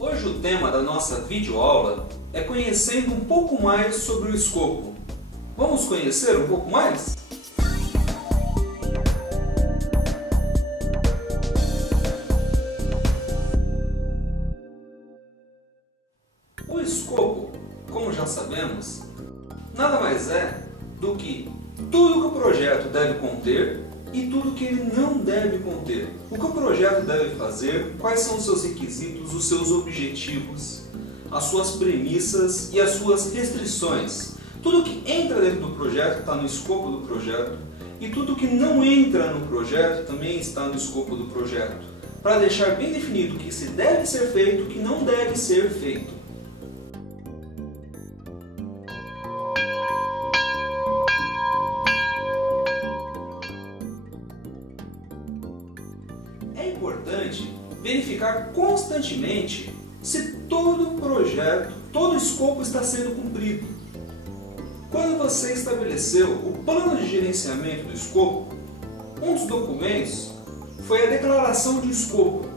Hoje o tema da nossa videoaula é conhecendo um pouco mais sobre o escopo. Vamos conhecer um pouco mais? O escopo, como já sabemos, nada mais é do que tudo que o projeto deve conter e tudo que ele não deve conter. O que o projeto deve fazer, quais são os seus requisitos, os seus objetivos, as suas premissas e as suas restrições. Tudo que entra dentro do projeto está no escopo do projeto e tudo que não entra no projeto também está no escopo do projeto, para deixar bem definido o que se deve ser feito e o que não deve ser feito. É importante verificar constantemente se todo o projeto, todo o escopo está sendo cumprido. Quando você estabeleceu o plano de gerenciamento do escopo, um dos documentos foi a declaração de escopo.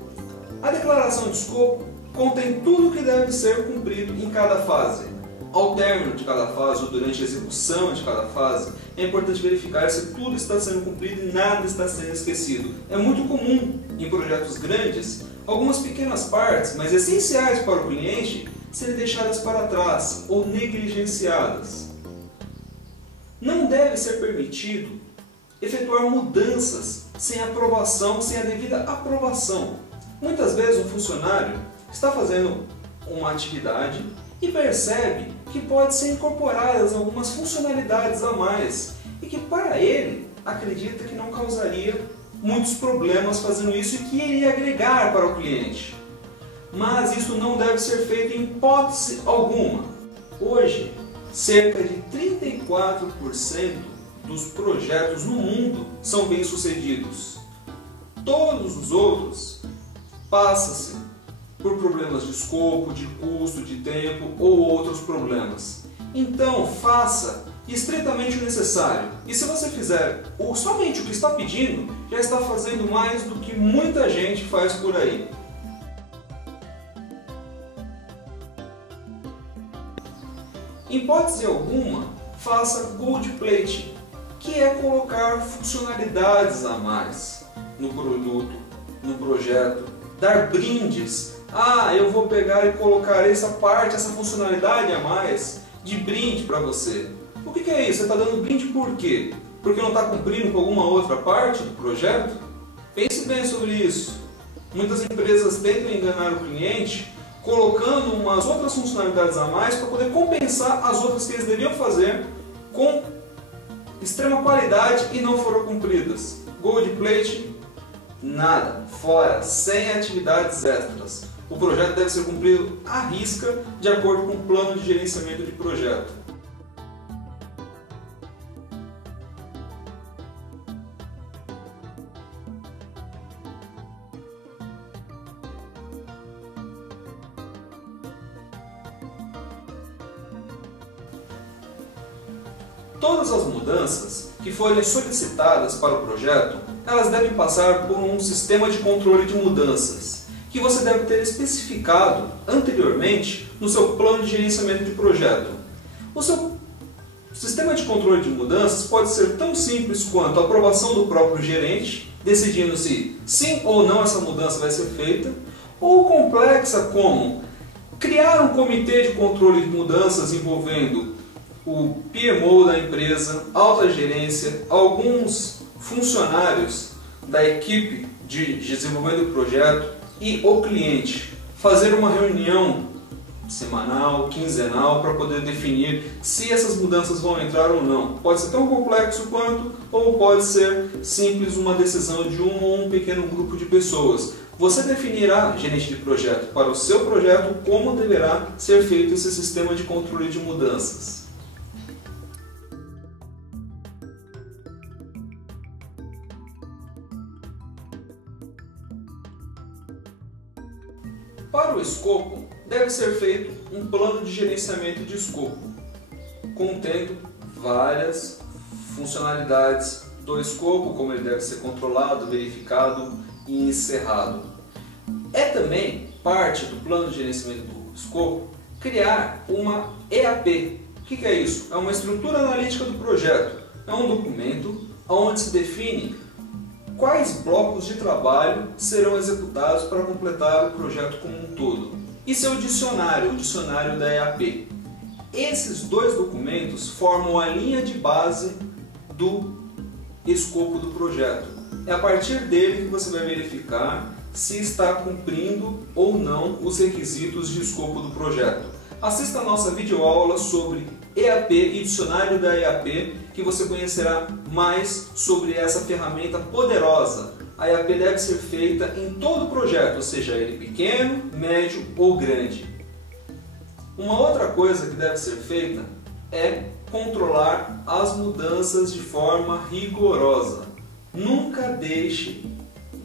A declaração de escopo contém tudo o que deve ser cumprido em cada fase. Ao término de cada fase ou durante a execução de cada fase, é importante verificar se tudo está sendo cumprido e nada está sendo esquecido. É muito comum em projetos grandes, algumas pequenas partes, mas essenciais para o cliente, serem deixadas para trás ou negligenciadas. Não deve ser permitido efetuar mudanças sem aprovação, sem a devida aprovação. Muitas vezes um funcionário está fazendo uma atividade e percebe que pode ser incorporadas algumas funcionalidades a mais e que para ele acredita que não causaria muitos problemas fazendo isso e que iria agregar para o cliente. Mas isso não deve ser feito em hipótese alguma. Hoje, cerca de 34% dos projetos no mundo são bem-sucedidos. Todos os outros passam-se por problemas de escopo, de custo, de tempo ou outros problemas. Então, faça estritamente o necessário. E se você fizer somente o que está pedindo, já está fazendo mais do que muita gente faz por aí. Em hipótese alguma, faça gold plating, que é colocar funcionalidades a mais no produto, no projeto, dar brindes. Eu vou pegar e colocar essa parte, essa funcionalidade a mais de brinde para você. O que é isso? Você está dando brinde por quê? Porque não está cumprindo com alguma outra parte do projeto? Pense bem sobre isso. Muitas empresas tentam enganar o cliente colocando umas outras funcionalidades a mais para poder compensar as outras que eles deviam fazer com extrema qualidade e não foram cumpridas. Gold plate, nada, fora, sem atividades extras. O projeto deve ser cumprido à risca, de acordo com o plano de gerenciamento de projeto. Todas as mudanças que forem solicitadas para o projeto, elas devem passar por um sistema de controle de mudanças, que você deve ter especificado anteriormente no seu plano de gerenciamento de projeto. O seu sistema de controle de mudanças pode ser tão simples quanto a aprovação do próprio gerente, decidindo se sim ou não essa mudança vai ser feita, ou complexa como criar um comitê de controle de mudanças envolvendo o PMO da empresa, alta gerência, alguns funcionários da equipe de desenvolvimento do projeto e o cliente. Fazer uma reunião semanal, quinzenal, para poder definir se essas mudanças vão entrar ou não. Pode ser tão complexo quanto, ou pode ser simples uma decisão de um ou um pequeno grupo de pessoas. Você definirá, gerente de projeto, para o seu projeto como deverá ser feito esse sistema de controle de mudanças. Para o escopo, deve ser feito um plano de gerenciamento de escopo, contendo várias funcionalidades do escopo, como ele deve ser controlado, verificado e encerrado. É também parte do plano de gerenciamento do escopo criar uma EAP. O que é isso? É uma estrutura analítica do projeto. É um documento onde se define quais blocos de trabalho serão executados para completar o projeto como um todo. Isso é o dicionário da EAP. Esses dois documentos formam a linha de base do escopo do projeto. É a partir dele que você vai verificar se está cumprindo ou não os requisitos de escopo do projeto. Assista a nossa videoaula sobre EAP e dicionário da EAP, que você conhecerá mais sobre essa ferramenta poderosa. A EAP deve ser feita em todo o projeto, seja ele pequeno, médio ou grande. Uma outra coisa que deve ser feita é controlar as mudanças de forma rigorosa. Nunca deixe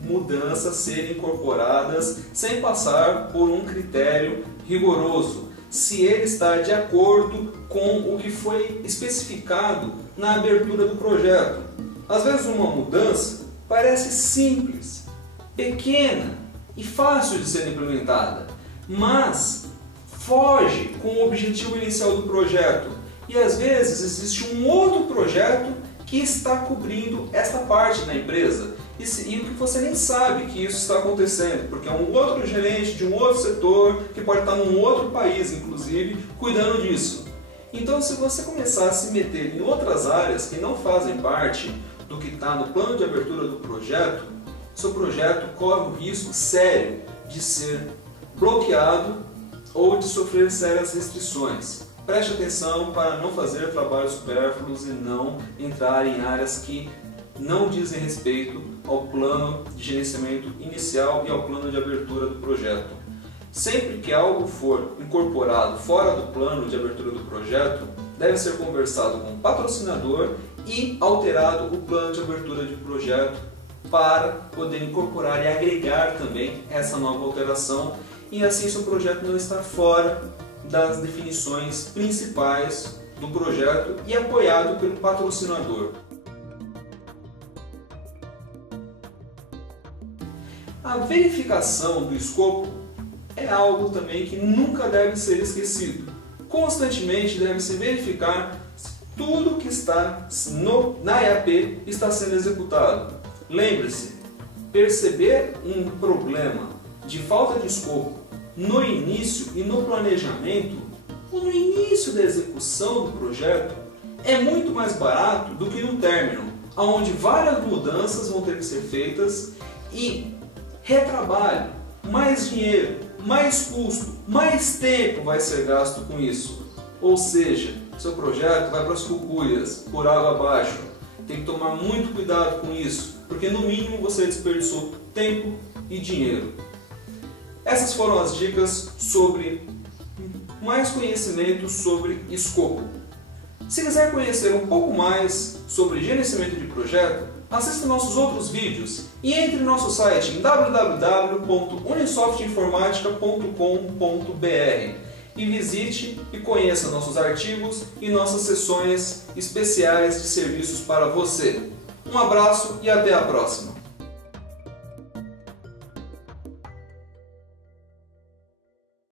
mudanças serem incorporadas sem passar por um critério rigoroso, se ele está de acordo com o que foi especificado na abertura do projeto. Às vezes uma mudança parece simples, pequena e fácil de ser implementada, mas foge com o objetivo inicial do projeto. E às vezes existe um outro projeto que está cobrindo esta parte na empresa e que você nem sabe que isso está acontecendo, porque é um outro gerente de um outro setor que pode estar num outro país, inclusive, cuidando disso. Então, se você começar a se meter em outras áreas que não fazem parte do que está no plano de abertura do projeto, seu projeto corre o risco sério de ser bloqueado ou de sofrer sérias restrições. Preste atenção para não fazer trabalhos supérfluos e não entrar em áreas que não dizem respeito ao plano de gerenciamento inicial e ao plano de abertura do projeto. Sempre que algo for incorporado fora do plano de abertura do projeto, deve ser conversado com o patrocinador e alterado o plano de abertura de projeto para poder incorporar e agregar também essa nova alteração, e assim seu projeto não estar fora das definições principais do projeto e apoiado pelo patrocinador. A verificação do escopo é algo também que nunca deve ser esquecido. Constantemente deve-se verificar se tudo que está na EAP está sendo executado. Lembre-se, perceber um problema de falta de escopo no início e no planejamento, ou no início da execução do projeto, é muito mais barato do que no término, onde várias mudanças vão ter que ser feitas e retrabalho, mais dinheiro, mais custo, mais tempo vai ser gasto com isso. Ou seja, seu projeto vai para as cucuias, por água abaixo. Tem que tomar muito cuidado com isso, porque no mínimo você desperdiçou tempo e dinheiro. Essas foram as dicas sobre mais conhecimento sobre escopo. Se quiser conhecer um pouco mais sobre gerenciamento de projeto, assista nossos outros vídeos e entre no nosso site em www.unisoftinformatica.com.br e visite e conheça nossos artigos e nossas sessões especiais de serviços para você. Um abraço e até a próxima!